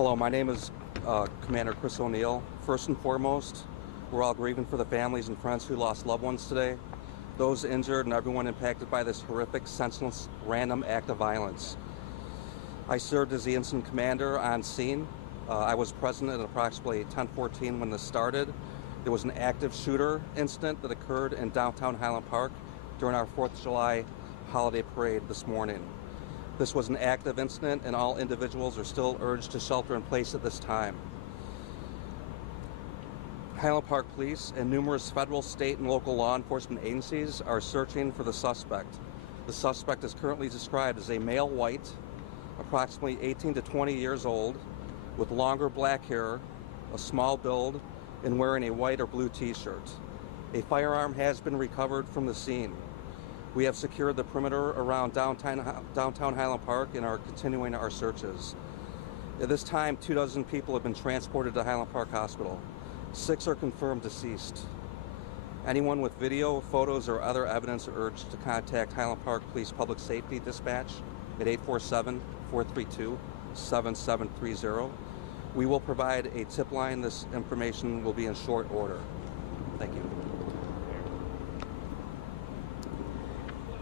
Hello, my name is Commander Chris O'Neill. First and foremost, we're all grieving for the families and friends who lost loved ones today, those injured, and everyone impacted by this horrific, senseless, random act of violence. I served as the incident commander on scene. I was present at approximately 10:14 when this started. There was an active shooter incident that occurred in downtown Highland Park during our 4th of July holiday parade this morning. This was an active incident, and all individuals are still urged to shelter in place at this time. Highland Park Police and numerous federal, state, and local law enforcement agencies are searching for the suspect. The suspect is currently described as a male white, approximately 18 to 20 years old, with longer black hair, a small build, and wearing a white or blue t-shirt. A firearm has been recovered from the scene. We have secured the perimeter around downtown Highland Park and are continuing our searches. At this time, 24 people have been transported to Highland Park Hospital. 6 are confirmed deceased. Anyone with video, photos, or other evidence are urged to contact Highland Park Police Public Safety Dispatch at 847-432-7730. We will provide a tip line. This information will be in short order. Thank you.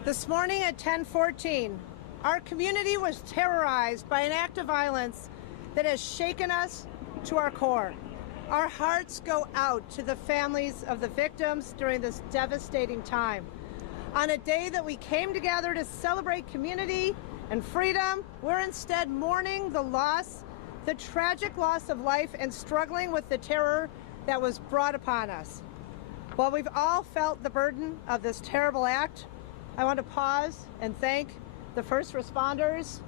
This morning at 10:14, our community was terrorized by an act of violence that has shaken us to our core. Our hearts go out to the families of the victims during this devastating time. On a day that we came together to celebrate community and freedom, we're instead mourning the tragic loss of life and struggling with the terror that was brought upon us. While we've all felt the burden of this terrible act, I want to pause and thank the first responders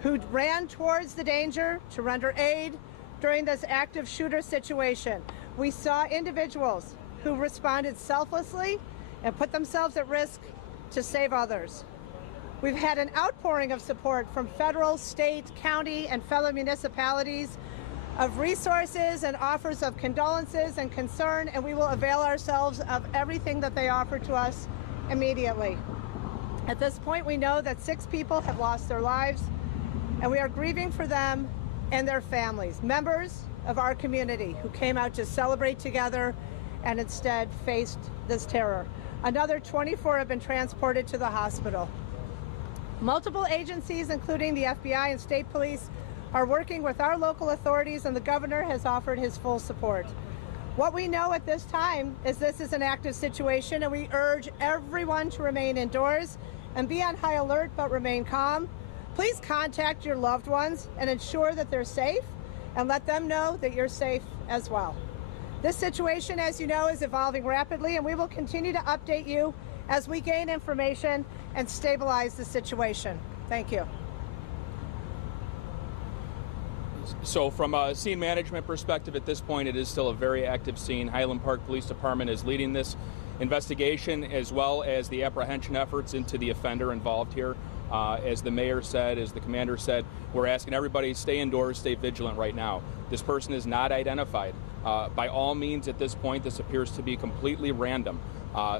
who ran towards the danger to render aid during this active shooter situation. We saw individuals who responded selflessly and put themselves at risk to save others. We've had an outpouring of support from federal, state, county, and fellow municipalities of resources and offers of condolences and concern, and we will avail ourselves of everything that they offer to us immediately. At this point, we know that 6 people have lost their lives, and we are grieving for them and their families, members of our community who came out to celebrate together and instead faced this terror. Another 24 have been transported to the hospital. Multiple agencies, including the FBI and state police, are working with our local authorities, and the governor has offered his full support. What we know at this time is this is an active situation, and we urge everyone to remain indoors and be on high alert but remain calm. Please contact your loved ones and ensure that they're safe, and let them know that you're safe as well. This situation, as you know, is evolving rapidly, and we will continue to update you as we gain information and stabilize the situation. Thank you. So from a scene management perspective, at this point, it is still a very active scene. Highland Park Police Department is leading this investigation, as well as the apprehension efforts into the offender involved here. As the mayor said, as the commander said, we're asking everybody to stay indoors, stay vigilant right now. This person is not identified. By all means, at this point, this appears to be completely random.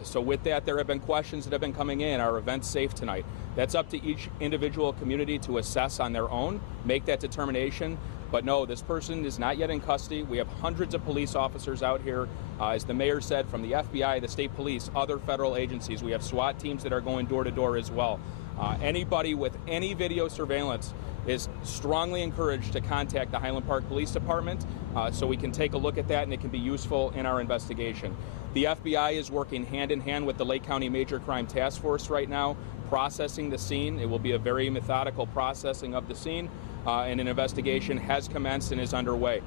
So with that, there have been questions that have been coming in. Are events safe tonight? That's up to each individual community to assess on their own, make that determination. But no, this person is not yet in custody. We have hundreds of police officers out here, as the mayor said, from the FBI, the state police, other federal agencies. We have SWAT teams that are going door to door as well. Anybody with any video surveillance is strongly encouraged to contact the Highland Park Police Department so we can take a look at that and it can be useful in our investigation. The FBI is working hand in hand with the Lake County Major Crime Task Force right now, processing the scene. It will be a very methodical processing of the scene, and an investigation has commenced and is underway.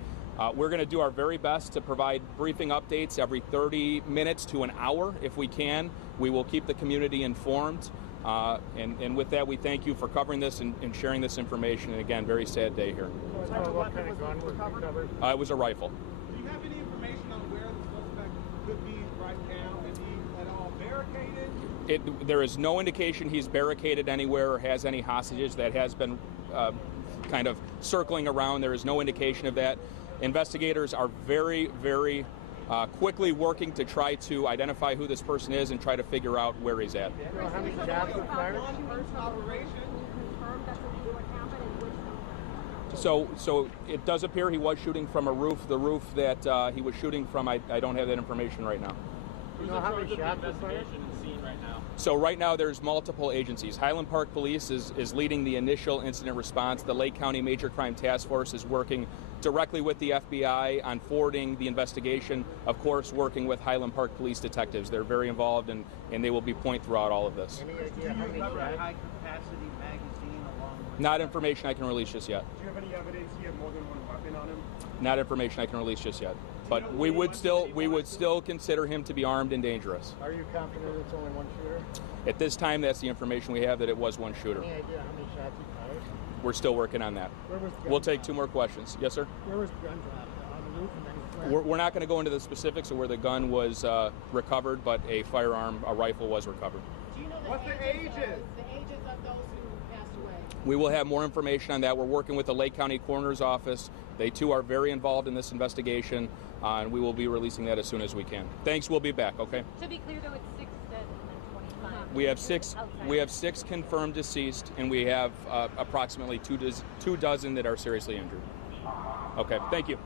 We're going to do our very best to provide briefing updates every 30 minutes to an hour if we can. We will keep the community informed. And with that, we thank you for covering this and sharing this information. And again, very sad day here. What kind of gun was recovered? It was a rifle. Do you have any information on where the suspect could be right now? Is he at all barricaded? There is no indication he's barricaded anywhere or has any hostages. That has been kind of circling around. There is no indication of that. Investigators are very, very quickly working to try to identify who this person is and try to figure out where he's at. How many shots were fired? So it does appear he was shooting from a roof. The roof that he was shooting from, I don't have that information right now. You know how many shots were fired? So right now there's multiple agencies. Highland Park Police is leading the initial incident response. The Lake County Major Crime Task Force is working directly with the FBI on forwarding the investigation. Of course, working with Highland Park Police detectives. They're very involved and they will be point throughout all of this. Any idea how many Cover a shots? high-capacity magazine along with... Not information I can release just yet. Do you have any evidence he had more than one weapon on him? Not information I can release just yet. But we would still consider him to be armed and dangerous. Are you confident it's only one shooter? At this time, that's the information we have, that it was one shooter. Any idea how many shots he fired? We're still working on that. Where was the gun We'll take dropped? 2 more questions. Yes, sir? Where was the gun dropped? On the roof and then he fled? We're not going to go into the specifics of where the gun was recovered, but a firearm, a rifle was recovered. Do you know What's the ages? The ages of those who passed away? We will have more information on that. We're working with the Lake County Coroner's Office. They too are very involved in this investigation, and we will be releasing that as soon as we can. Thanks. We'll be back. Okay. To be clear, though, it's 6 dead and then 25. We have six. outside. We have 6 confirmed deceased, and we have approximately 2 dozen that are seriously injured. Okay. Thank you.